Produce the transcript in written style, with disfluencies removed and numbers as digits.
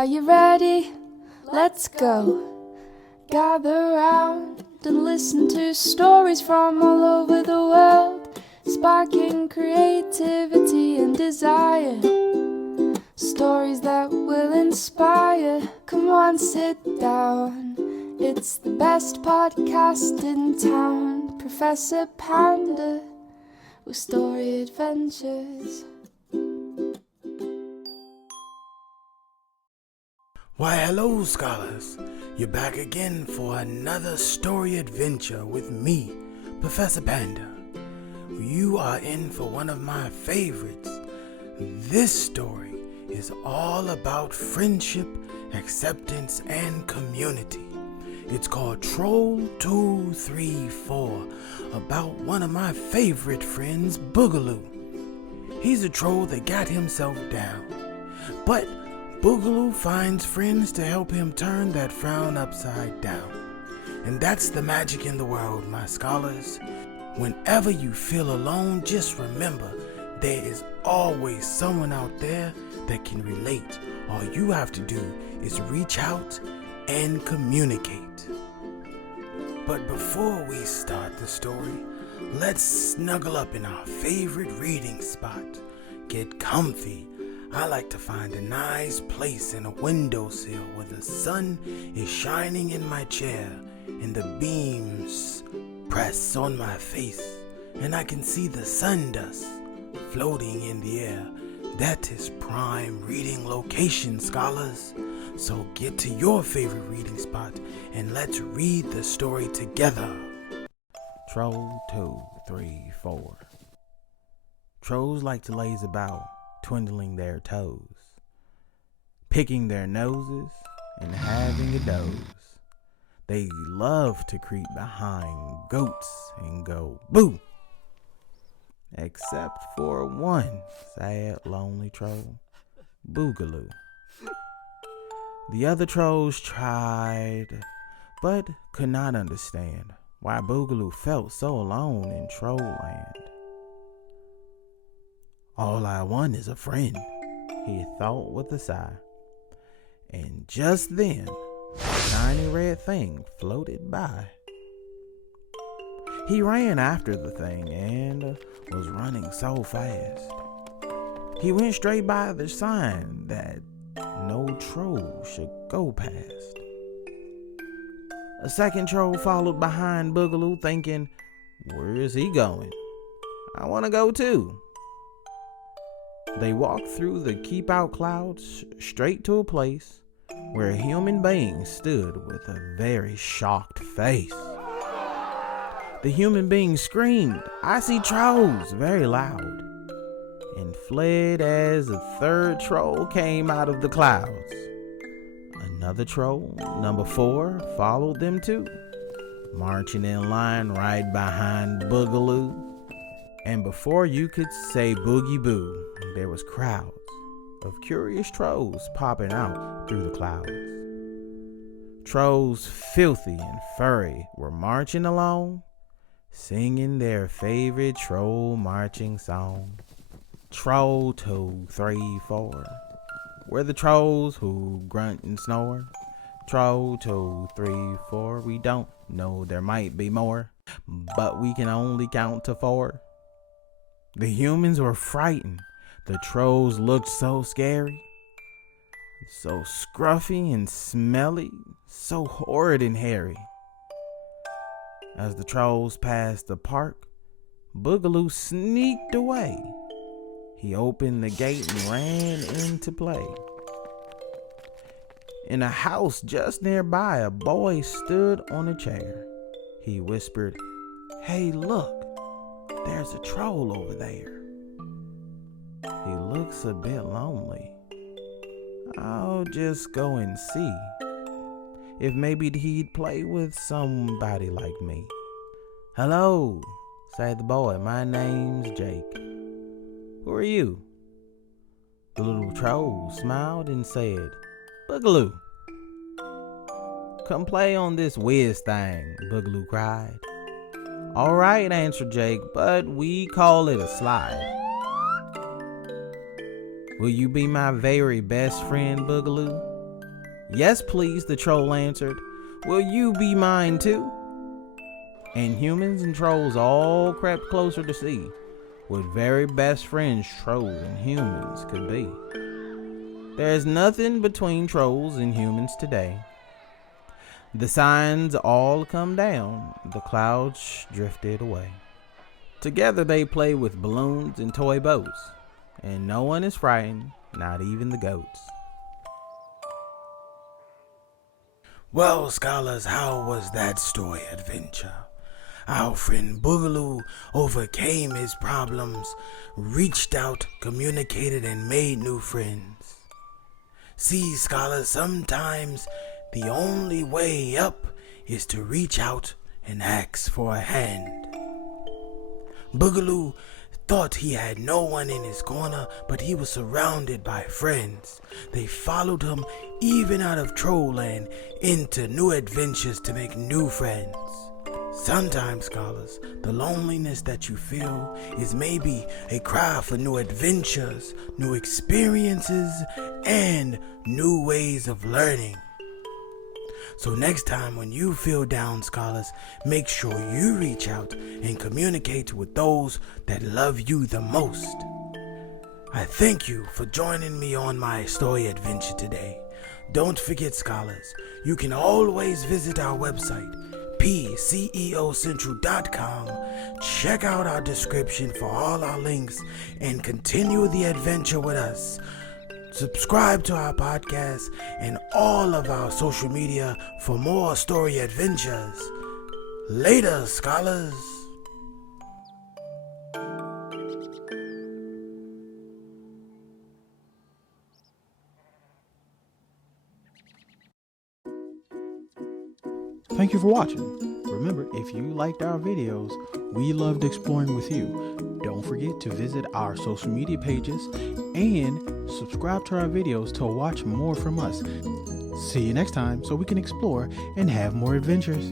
Are you ready? Let's go. Gather round and listen to stories from all over the world, sparking creativity and desire. Stories that will inspire. Come on, sit down. It's the best podcast in town. Professor Panda with story adventures. Why, hello, scholars. You're back again for another story adventure with me, Professor Panda. You are in for one of my favorites. This story is all about friendship, acceptance, and community. It's called Troll 234, about one of my favorite friends, Boogaloo. He's a troll that got himself down, but Boogaloo finds friends to help him turn that frown upside down. And that's the magic in the world, my scholars. Whenever you feel alone, just remember there is always someone out there that can relate. All you have to do is reach out and communicate. But before we start the story, let's snuggle up in our favorite reading spot. Get comfy. I like to find a nice place in a windowsill where the sun is shining in my chair and the beams press on my face and I can see the sun dust floating in the air. That is prime reading location, scholars. So get to your favorite reading spot and let's read the story together. Troll 234. Trolls like to laze about, twiddling their toes, picking their noses, and having a doze. They love to creep behind goats and go boo. Except for one sad, lonely troll, Boogaloo. The other trolls tried, but could not understand why Boogaloo felt so alone in Trollland. All I want is a friend, he thought with a sigh. And just then, a tiny red thing floated by. He ran after the thing and was running so fast. He went straight by the sign that no troll should go past. A second troll followed behind Boogaloo, thinking, where is he going? I want to go too. They walked through the keep-out clouds straight to a place where a human being stood with a very shocked face. The human being screamed, I see trolls, very loud, and fled as a third troll came out of the clouds. Another troll, number 4, followed them too, marching in line right behind Boogaloo. And before you could say boogie boo, there was crowds of curious trolls popping out through the clouds. Trolls filthy and furry were marching along, singing their favorite troll marching song. Troll 234. We're the trolls who grunt and snore. Troll 234. We don't know, there might be more, but we can only count to 4. The humans were frightened. The trolls looked so scary, so scruffy and smelly, so horrid and hairy. As the trolls passed the park, Boogaloo sneaked away. He opened the gate and ran into play. In a house just nearby, a boy stood on a chair. He whispered, hey, look. There's a troll over there. He looks a bit lonely. I'll just go and see if maybe he'd play with somebody like me. Hello, said the boy. My name's Jake. Who are you? The little troll smiled and said, Boogaloo. Come play on this whiz thing, Boogaloo cried. All right, answered Jake, but we call it a slide. Will you be my very best friend, Boogaloo? "Yes, please," the troll answered. "Will you be mine too?" And humans and trolls all crept closer to see what very best friends trolls and humans could be. There is nothing between trolls and humans today. The signs all come down, the clouds drifted away. Together they play with balloons and toy boats, and no one is frightened, not even the goats. Well, scholars, how was that story adventure? Our friend Boogaloo overcame his problems, reached out, communicated, and made new friends. See, scholars, sometimes the only way up is to reach out and ask for a hand. Boogaloo thought he had no one in his corner, but he was surrounded by friends. They followed him even out of Trollland into new adventures to make new friends. Sometimes, scholars, the loneliness that you feel is maybe a cry for new adventures, new experiences, and new ways of learning. So next time when you feel down, scholars, make sure you reach out and communicate with those that love you the most. I thank you for joining me on my story adventure today. Don't forget, scholars, you can always visit our website, pceocentral.com. Check out our description for all our links and continue the adventure with us. Subscribe to our podcast and all of our social media for more story adventures. Later, scholars. Thank you for watching. Remember, if you liked our videos, we loved exploring with you. Don't forget to visit our social media pages and subscribe to our videos to watch more from us. See you next time so we can explore and have more adventures.